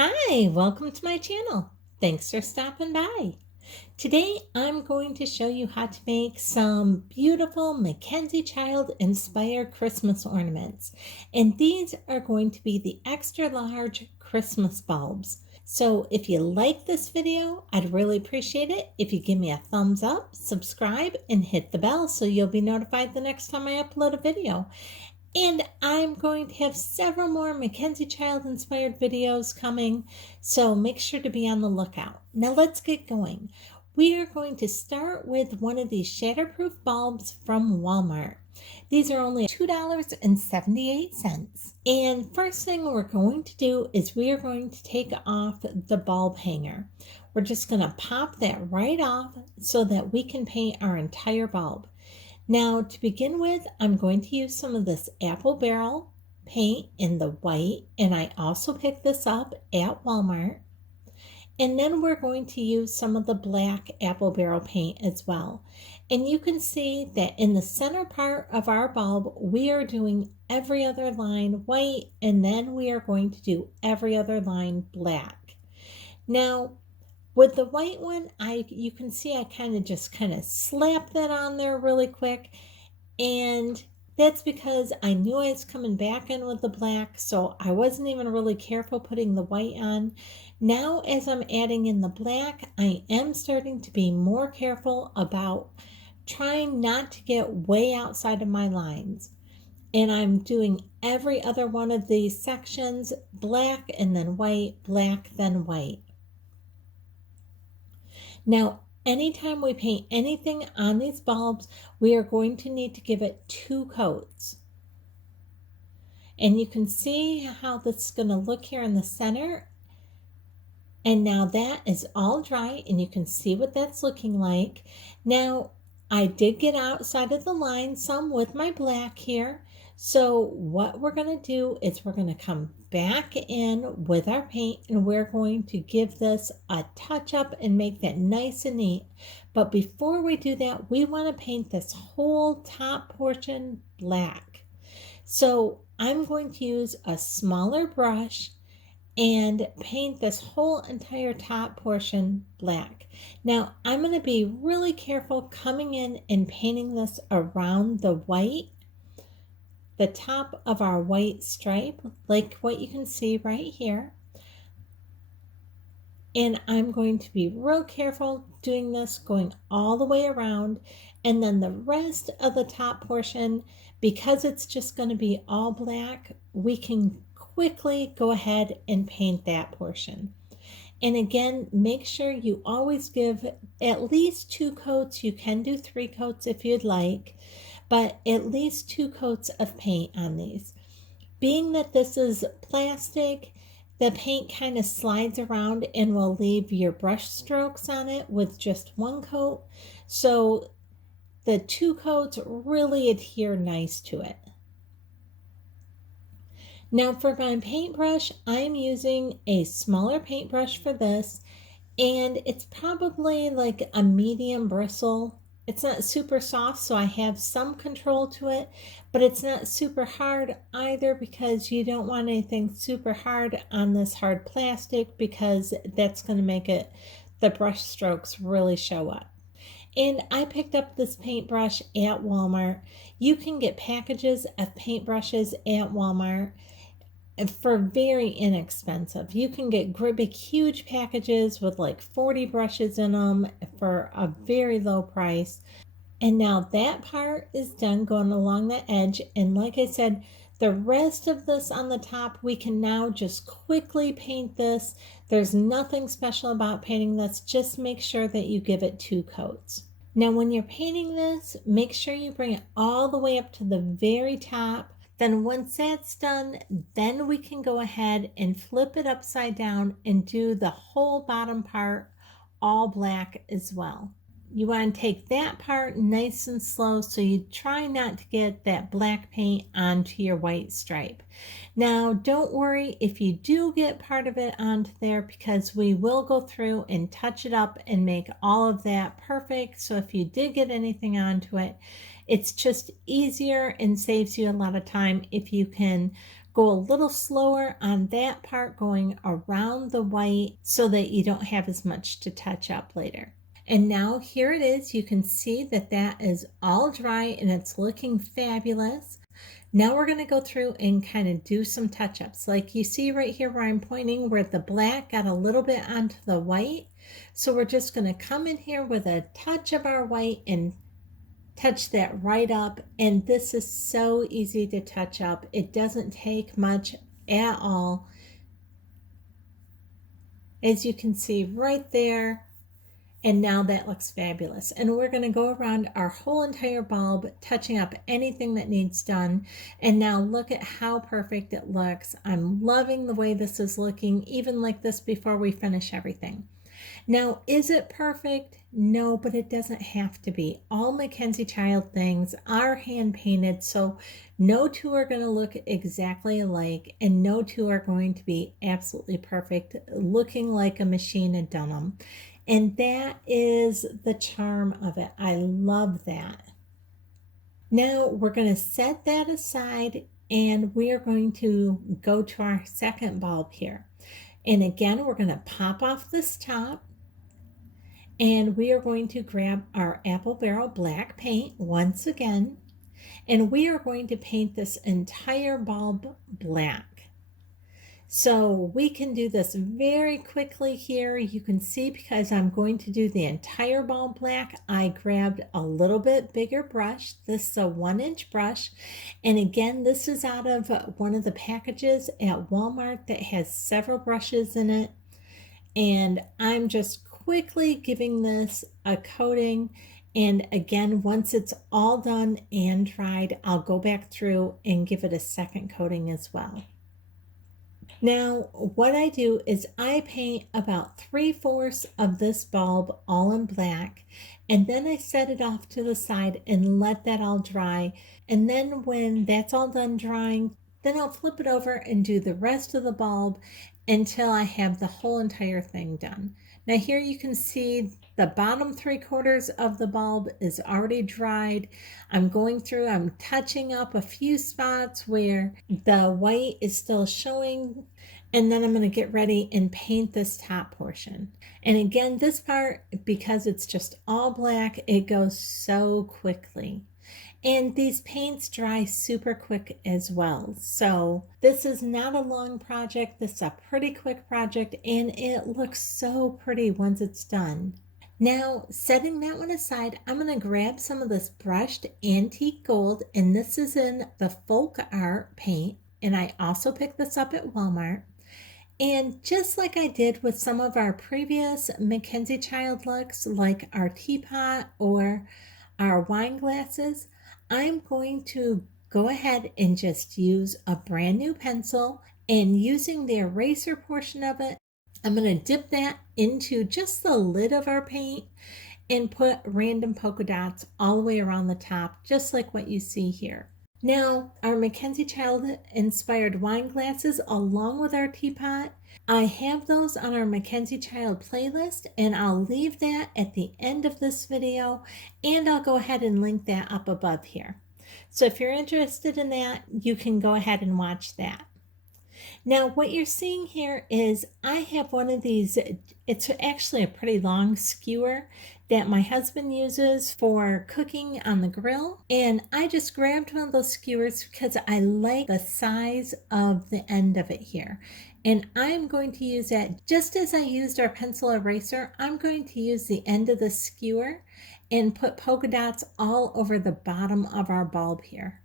Hi, welcome to my channel. Thanks for stopping by. Today I'm going to show you how to make some beautiful MacKenzie child inspired Christmas ornaments. And these are going to be the extra large Christmas bulbs. So if you like this video, I'd really appreciate it if you give me a thumbs up, subscribe, and hit the bell so you'll be notified the next time I upload a video. And I'm going to have several more MacKenzie Child inspired videos coming, so make sure to be on the lookout. Now let's get going. We are going to start with one of these shatterproof bulbs from Walmart. These are only $2.78. And first thing we're going to do is we are going to take off the bulb hanger. We're just going to pop that right off so that we can paint our entire bulb. Now to begin with, I'm going to use some of this apple barrel paint in the white, and I also picked this up at Walmart. And then we're going to use some of the black apple barrel paint as well. And you can see that in the center part of our bulb, we are doing every other line white, and then we are going to do every other line black. Now, with the white one, you can see I kind of slapped that on there really quick, and that's because I knew I was coming back in with the black, so I wasn't even really careful putting the white on. Now as I'm adding in the black, I am starting to be more careful about trying not to get way outside of my lines. And I'm doing every other one of these sections black and then white, black, then white. Now, anytime we paint anything on these bulbs, we are going to need to give it 2 coats. And you can see how this is going to look here in the center. And now that is all dry, and you can see what that's looking like. Now, I did get outside of the line some with my black here. So what we're going to do is we're going to come back in with our paint, and we're going to give this a touch up and make that nice and neat. But before we do that, we want to paint this whole top portion black. So I'm going to use a smaller brush and paint this whole entire top portion black. Now I'm going to be really careful coming in and painting this around the white, the top of our white stripe, like what you can see right here. And I'm going to be real careful doing this, going all the way around. And then the rest of the top portion, because it's just going to be all black, we can quickly go ahead and paint that portion. And again, make sure you always give at least 2 coats. You can do 3 coats if you'd like, but at least 2 coats of paint on these. Being that this is plastic, the paint kind of slides around and will leave your brush strokes on it with just 1 coat. So the 2 coats really adhere nice to it. Now for my paintbrush, I'm using a smaller paintbrush for this, and it's probably like a medium bristle. It's not super soft, so I have some control to it, but it's not super hard either, because you don't want anything super hard on this hard plastic, because that's going to make the brush strokes really show up. And I picked up this paintbrush at Walmart. You can get packages of paintbrushes at Walmart for very inexpensive. You can get big huge packages with like 40 brushes in them for a very low price. And now that part is done going along the edge, and like I said, the rest of this on the top, we can now just quickly paint this. There's nothing special about painting this. Just make sure that you give it 2 coats. Now when you're painting this, make sure you bring it all the way up to the very top. Then once that's done, then we can go ahead and flip it upside down and do the whole bottom part all black as well. You want to take that part nice and slow, so you try not to get that black paint onto your white stripe. Now don't worry if you do get part of it onto there, because we will go through and touch it up and make all of that perfect. So if you did get anything onto it, it's just easier and saves you a lot of time if you can go a little slower on that part going around the white so that you don't have as much to touch up later. And now here it is. You can see that that is all dry and it's looking fabulous. Now we're going to go through and kind of do some touch-ups. Like you see right here where I'm pointing where the black got a little bit onto the white. So we're just going to come in here with a touch of our white and touch that right up. And this is so easy to touch up. It doesn't take much at all. As you can see right there. And now that looks fabulous. And we're going to go around our whole entire bulb, touching up anything that needs done. And now look at how perfect it looks. I'm loving the way this is looking, even like this before we finish everything. Now, is it perfect? No, but it doesn't have to be. All MacKenzie Child things are hand painted, so no two are going to look exactly alike, and no two are going to be absolutely perfect, looking like a machine had done them. And that is the charm of it. I love that. Now we're going to set that aside and we are going to go to our second bulb here. And again, we're going to pop off this top and we are going to grab our Apple Barrel black paint once again. And we are going to paint this entire bulb black. So we can do this very quickly here. You can see because I'm going to do the entire bulb black, I grabbed a little bit bigger brush. This is a 1-inch brush. And again, this is out of one of the packages at Walmart that has several brushes in it. And I'm just quickly giving this a coating. And again, once it's all done and dried, I'll go back through and give it a second coating as well. Now, what I do is I paint about 3/4 of this bulb all in black, and then I set it off to the side and let that all dry. And then when that's all done drying, then I'll flip it over and do the rest of the bulb until I have the whole entire thing done. Now here you can see the bottom 3/4 of the bulb is already dried. I'm going through, I'm touching up a few spots where the white is still showing, and then I'm going to get ready and paint this top portion. And again, this part, because it's just all black, it goes so quickly. And these paints dry super quick as well. So this is not a long project. This is a pretty quick project and it looks so pretty once it's done. Now, setting that one aside, I'm going to grab some of this brushed antique gold, and this is in the folk art paint. And I also picked this up at Walmart. And just like I did with some of our previous MacKenzie Child looks, like our teapot or our wine glasses, I'm going to go ahead and just use a brand new pencil, and using the eraser portion of it, I'm going to dip that into just the lid of our paint and put random polka dots all the way around the top, just like what you see here. Now, our MacKenzie Child inspired wine glasses along with our teapot, I have those on our MacKenzie Child playlist, and I'll leave that at the end of this video, and I'll go ahead and link that up above here. So if you're interested in that, you can go ahead and watch that. Now, what you're seeing here is I have one of these, it's actually a pretty long skewer that my husband uses for cooking on the grill. And I just grabbed one of those skewers because I like the size of the end of it here. And I'm going to use that just as I used our pencil eraser. I'm going to use the end of the skewer and put polka dots all over the bottom of our bulb here.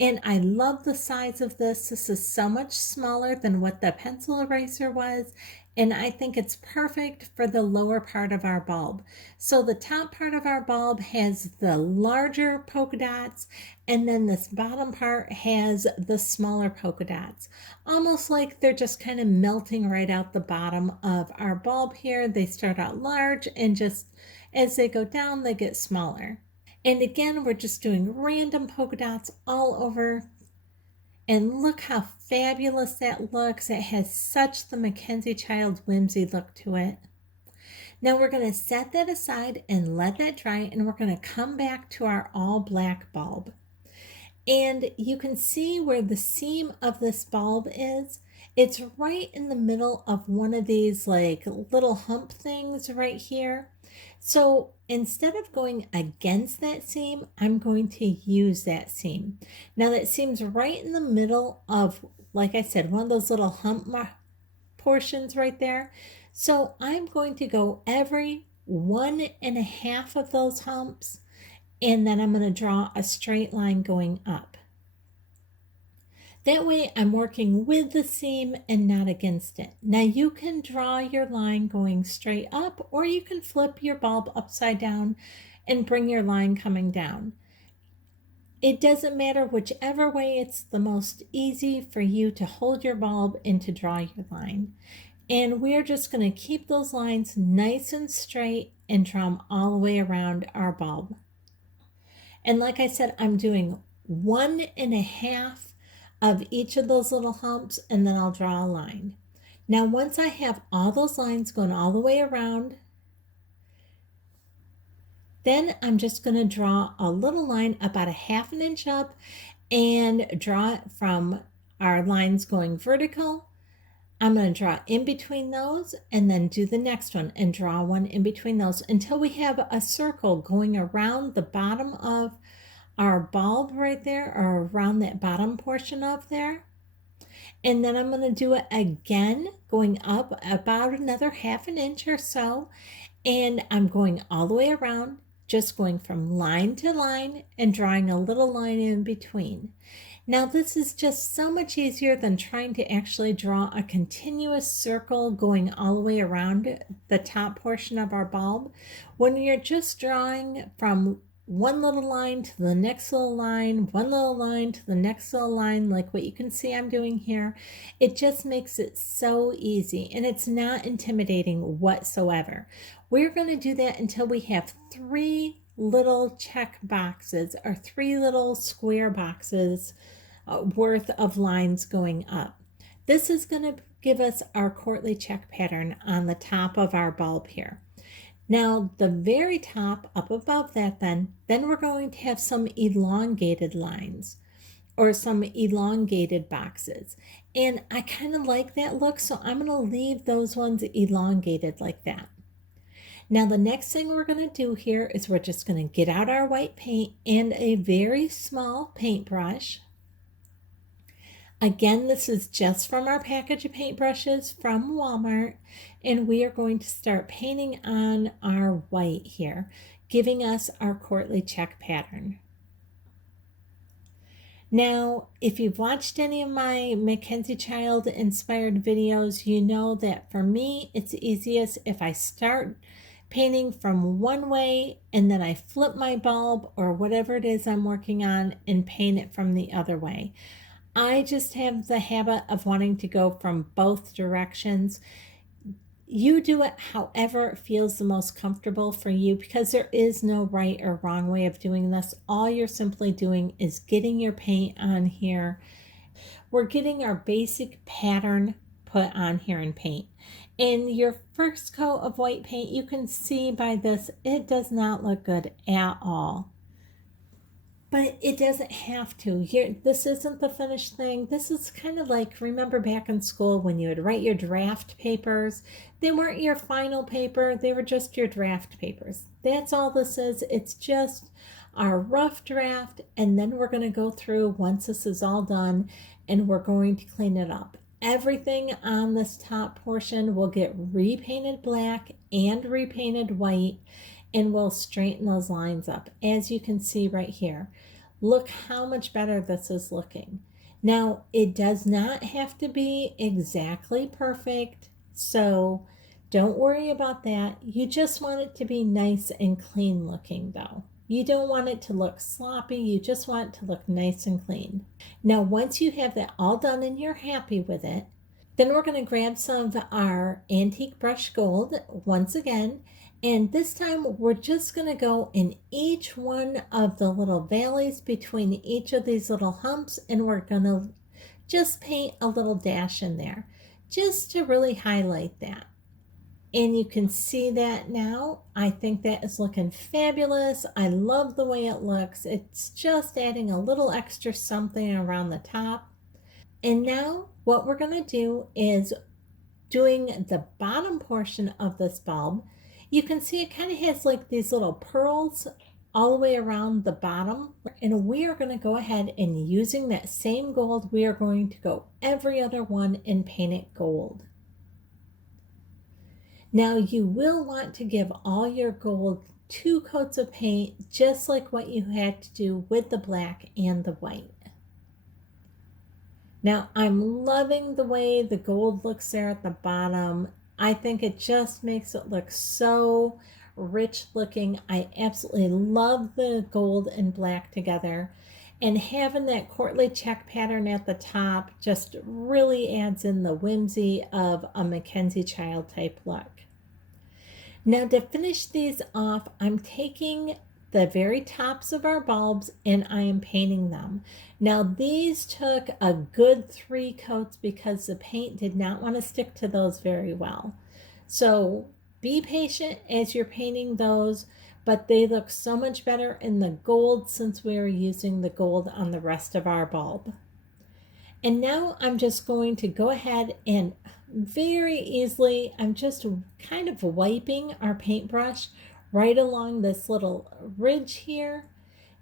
And I love the size of this. This is so much smaller than what the pencil eraser was. And I think it's perfect for the lower part of our bulb. So the top part of our bulb has the larger polka dots, and then this bottom part has the smaller polka dots. Almost like they're just kind of melting right out the bottom of our bulb here. They start out large, and just as they go down, they get smaller. And again, we're just doing random polka dots all over. And look how fabulous that looks. It has such the MacKenzie Child whimsy look to it. Now we're going to set that aside and let that dry, and we're going to come back to our all black bulb. And you can see where the seam of this bulb is. It's right in the middle of one of these like little hump things right here. So instead of going against that seam, I'm going to use that seam. Now that seam's right in the middle of, like I said, one of those little hump portions right there. So I'm going to go every 1.5 of those humps, and then I'm going to draw a straight line going up. That way I'm working with the seam and not against it. Now you can draw your line going straight up, or you can flip your bulb upside down and bring your line coming down. It doesn't matter whichever way, it's the most easy for you to hold your bulb and to draw your line. And we're just going to keep those lines nice and straight and draw them all the way around our bulb. And like I said, I'm doing 1.5 of each of those little humps, and then I'll draw a line. Now, once I have all those lines going all the way around, then I'm just going to draw a little line about 1/2 inch up and draw it from our lines going vertical. I'm going to draw in between those and then do the next one and draw one in between those until we have a circle going around the bottom of our bulb right there, or around that bottom portion of there. And then I'm going to do it again, going up about another 1/2 inch or so, and I'm going all the way around, just going from line to line and drawing a little line in between. Now this is just so much easier than trying to actually draw a continuous circle going all the way around the top portion of our bulb. When you're just drawing from one little line to the next little line, one little line to the next little line, like what you can see I'm doing here, it just makes it so easy, and it's not intimidating whatsoever. We're going to do that until we have 3 little check boxes, or 3 little square boxes worth of lines going up. This is going to give us our courtly check pattern on the top of our bulb here. Now the very top up above that, then we're going to have some elongated lines, or some elongated boxes, and I kind of like that look, so I'm going to leave those ones elongated like that. Now the next thing we're going to do here is we're just going to get out our white paint and a very small paintbrush. Again, this is just from our package of paintbrushes from Walmart, and we are going to start painting on our white here, giving us our courtly check pattern. Now, if you've watched any of my MacKenzie Child inspired videos, you know that for me, it's easiest if I start painting from one way and then I flip my bulb or whatever it is I'm working on and paint it from the other way. I just have the habit of wanting to go from both directions. You do it however feels the most comfortable for you, because there is no right or wrong way of doing this. All you're simply doing is getting your paint on here. We're getting our basic pattern put on here in paint. In your first coat of white paint, you can see by this, it does not look good at all. But it doesn't have to. This isn't the finished thing. This is kind of like, remember back in school when you would write your draft papers? They weren't your final paper, they were just your draft papers. That's all this is. It's just our rough draft, and then we're going to go through once this is all done and we're going to clean it up. Everything on this top portion will get repainted black and repainted white, and we'll straighten those lines up, as you can see right here. Look how much better this is looking. Now, it does not have to be exactly perfect, so don't worry about that. You just want it to be nice and clean looking though. You don't want it to look sloppy, you just want it to look nice and clean. Now, once you have that all done and you're happy with it, then we're going to grab some of our antique brush gold once again, and this time we're just going to go in each one of the little valleys between each of these little humps, and we're going to just paint a little dash in there just to really highlight that. And you can see that now. I think that is looking fabulous. I love the way it looks. It's just adding a little extra something around the top. And now what we're going to do is doing the bottom portion of this bulb. You can see it kind of has like these little pearls all the way around the bottom. And we are going to go ahead and using that same gold, we are going to go every other one and paint it gold. Now you will want to give all your gold 2 coats of paint, just like what you had to do with the black and the white. Now I'm loving the way the gold looks there at the bottom. I think it just makes it look so rich looking. I absolutely love the gold and black together. And having that courtly check pattern at the top just really adds in the whimsy of a MacKenzie child type look. Now to finish these off, I'm taking the very tops of our bulbs and I am painting them. Now these took a good 3 coats because the paint did not want to stick to those very well. So be patient as you're painting those, but they look so much better in the gold since we are using the gold on the rest of our bulb. And now I'm just going to go ahead and very easily, I'm just kind of wiping our paintbrush right along this little ridge here,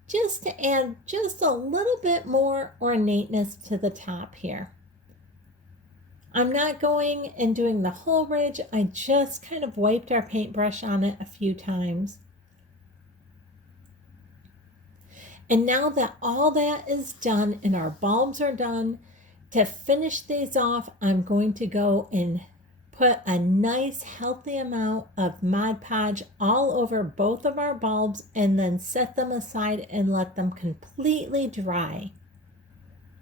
just to add just a little bit more ornateness to the top here. I'm not going and doing the whole ridge, I just kind of wiped our paintbrush on it a few times. And now that all that is done and our bulbs are done, to finish these off, I'm going to go and put a nice healthy amount of Mod Podge all over both of our bulbs and then set them aside and let them completely dry.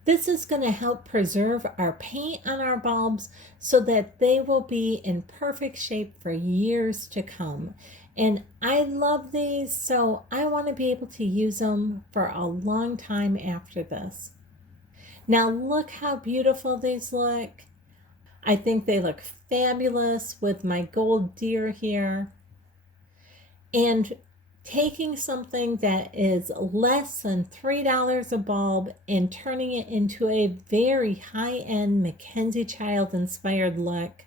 This is going to help preserve our paint on our bulbs so that they will be in perfect shape for years to come. And I love these, so I want to be able to use them for a long time after this. Now look how beautiful these look. I think they look fabulous with my gold deer here. And taking something that is less than $3 a bulb and turning it into a very high-end MacKenzie Child inspired look.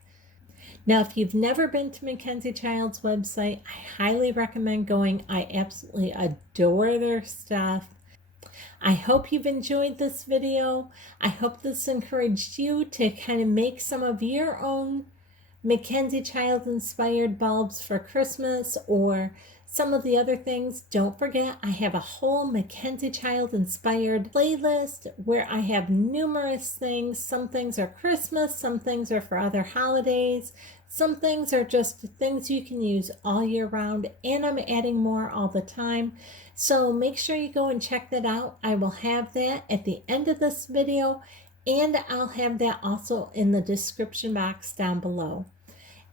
Now, if you've never been to MacKenzie Child's website, I highly recommend going. I absolutely adore their stuff. I hope you've enjoyed this video. I hope this encouraged you to kind of make some of your own MacKenzie Child inspired bulbs for Christmas or some of the other things. Don't forget, I have a whole MacKenzie Child inspired playlist where I have numerous things. Some things are Christmas, some things are for other holidays, some things are just things you can use all year round, and I'm adding more all the time. So make sure you go and check that out. I will have that at the end of this video, and I'll have that also in the description box down below.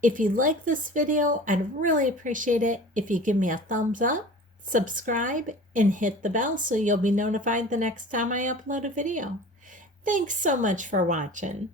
If you like this video, I'd really appreciate it if you give me a thumbs up, subscribe, and hit the bell so you'll be notified the next time I upload a video. Thanks so much for watching.